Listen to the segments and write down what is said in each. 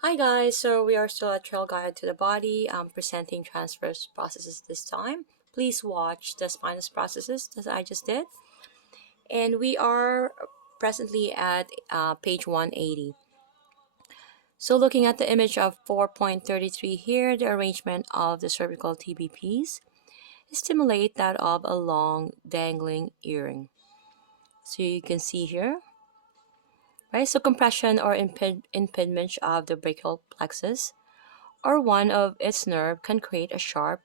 Hi guys, so we are still at Trailguide to the Body. I'm presenting transverse processes this time. Please watch the spinous processes that I just did. And we are presently at page 180. So looking at the image of 4.33 here, the arrangement of the cervical TBPs stimulate that of a long dangling earring. So you can see here, right? So compression or impingement of the brachial plexus or one of its nerve can create a sharp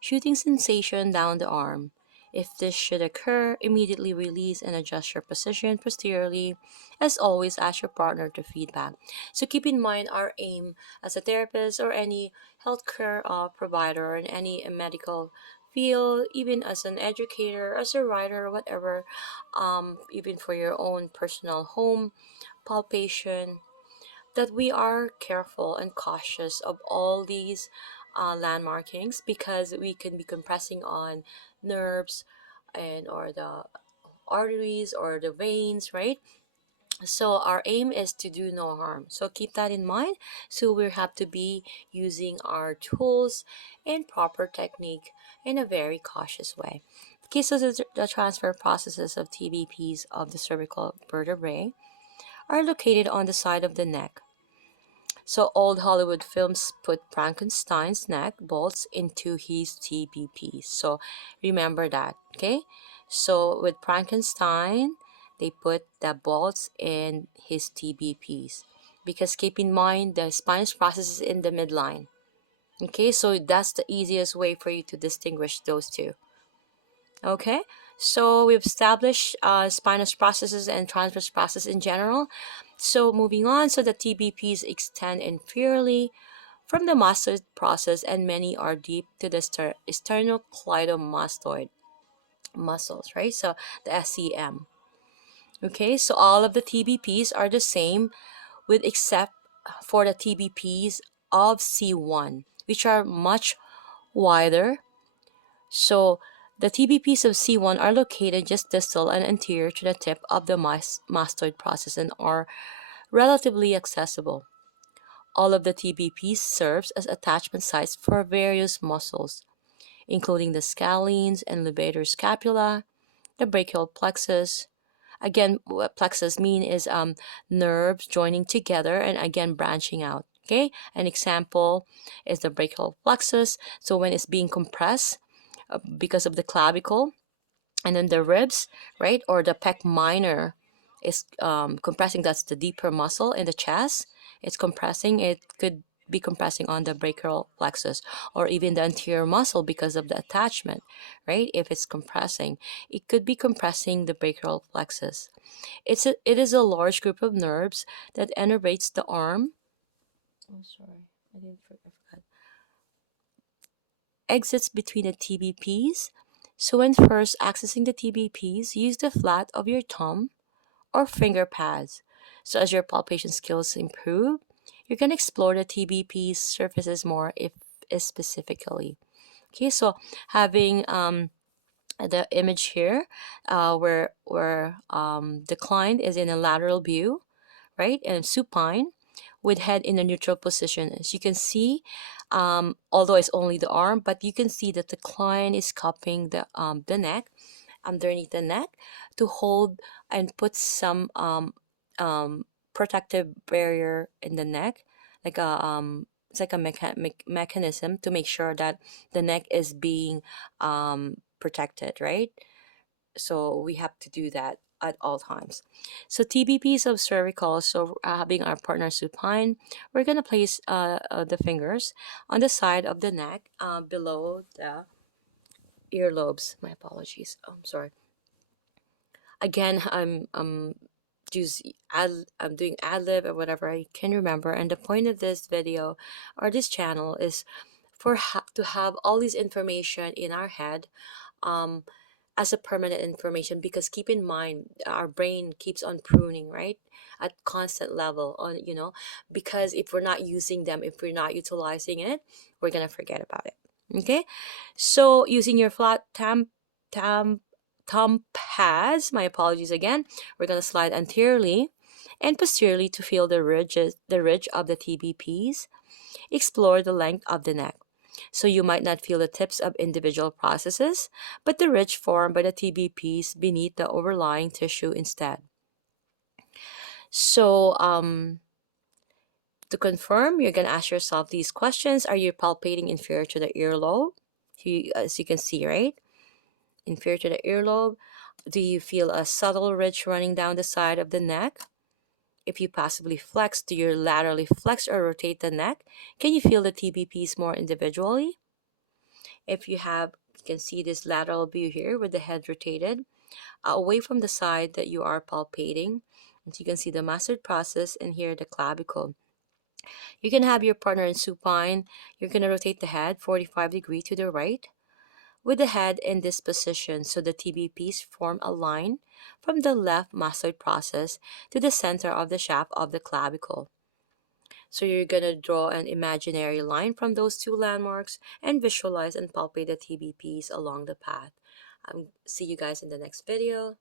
shooting sensation down the arm. If this should occur, immediately release and adjust your position posteriorly. As always, ask your partner to feedback. So keep in mind our aim as a therapist or any healthcare provider in any medical field, even as an educator, as a writer, whatever, even for your own personal home palpation, that we are careful and cautious of all these landmarkings because we can be compressing on nerves and or the arteries or the veins, right? So our aim is to do no harm, so keep that in mind. So we have to be using our tools and proper technique in a very cautious way. Okay, so the transfer processes of TBPs of the cervical vertebrae are located on the side of the neck. So old Hollywood films put Frankenstein's neck bolts into his TBPs. So remember that, okay? So with Frankenstein, they put the bolts in his TBPs because keep in mind the spinous process is in the midline. Okay, so that's the easiest way for you to distinguish those two. Okay, so we've established spinous processes and transverse process in general. So moving on, so the TBPs extend inferiorly from the mastoid process and many are deep to the sternocleidomastoid muscles, right? So the SCM. Okay, so all of the TBPs are the same with except for the TBPs of C1, which are much wider. So the TBPs of C1 are located just distal and anterior to the tip of the mastoid process and are relatively accessible. All of the TBPs serves as attachment sites for various muscles, including the scalenes and levator scapula, the brachial plexus. Again, what plexus mean is nerves joining together and again branching out. Okay, an example is the brachial plexus. So when it's being compressed because of the clavicle, and then the ribs, right, or the pec minor is compressing. That's the deeper muscle in the chest. It's compressing. It could be compressing on the brachial plexus or even the anterior muscle because of the attachment, right? If it's compressing, it could be compressing the brachial plexus. It is a large group of nerves that innervates the arm. Oh, sorry, I forgot. Exits between the TBPs. So when first accessing the TBPs, use the flat of your thumb or finger pads. So as your palpation skills improve, you can explore the TBP's surfaces more if specifically. Okay, so having the image here where the client is in a lateral view, right, and supine with head in a neutral position. As you can see, although it's only the arm, but you can see that the client is cupping the neck underneath the neck to hold and put some protective barrier in the neck, like a it's like a mechanism to make sure that the neck is being protected, right? So we have to do that at all times. So TBPs of cervical, so having our partner supine, we're going to place the fingers on the side of the neck below the earlobes. My apologies. I'm sorry. Again, just I'm doing ad lib or whatever I can remember, and the point of this video or this channel is for to have all this information in our head um as a permanent information, because keep in mind our brain keeps on pruning, right, at constant level on, because if we're not using them, if we're not utilizing it, we're gonna forget about it. Okay, so using your flat thumb pads, my apologies again, we're gonna slide anteriorly and posteriorly to feel the ridge of the TBPs. Explore the length of the neck. So you might not feel the tips of individual processes, but the ridge formed by the TBPs beneath the overlying tissue instead. So, to confirm, you're going to ask yourself these questions. Are you palpating inferior to the earlobe? As you can see, right? Inferior to the earlobe. Do you feel a subtle ridge running down the side of the neck? If you passively flex, do you laterally flex or rotate the neck? Can you feel the TBPs more individually? If you can see this lateral view here with the head rotated away from the side that you are palpating. And you can see the mastoid process and here the clavicle. You can have your partner in supine. You're going to rotate the head 45 degrees to the right with the head in this position so the TBPs form a line from the left mastoid process to the center of the shaft of the clavicle. So you're going to draw an imaginary line from those two landmarks and visualize and palpate the TBPs along the path. See you guys in the next video.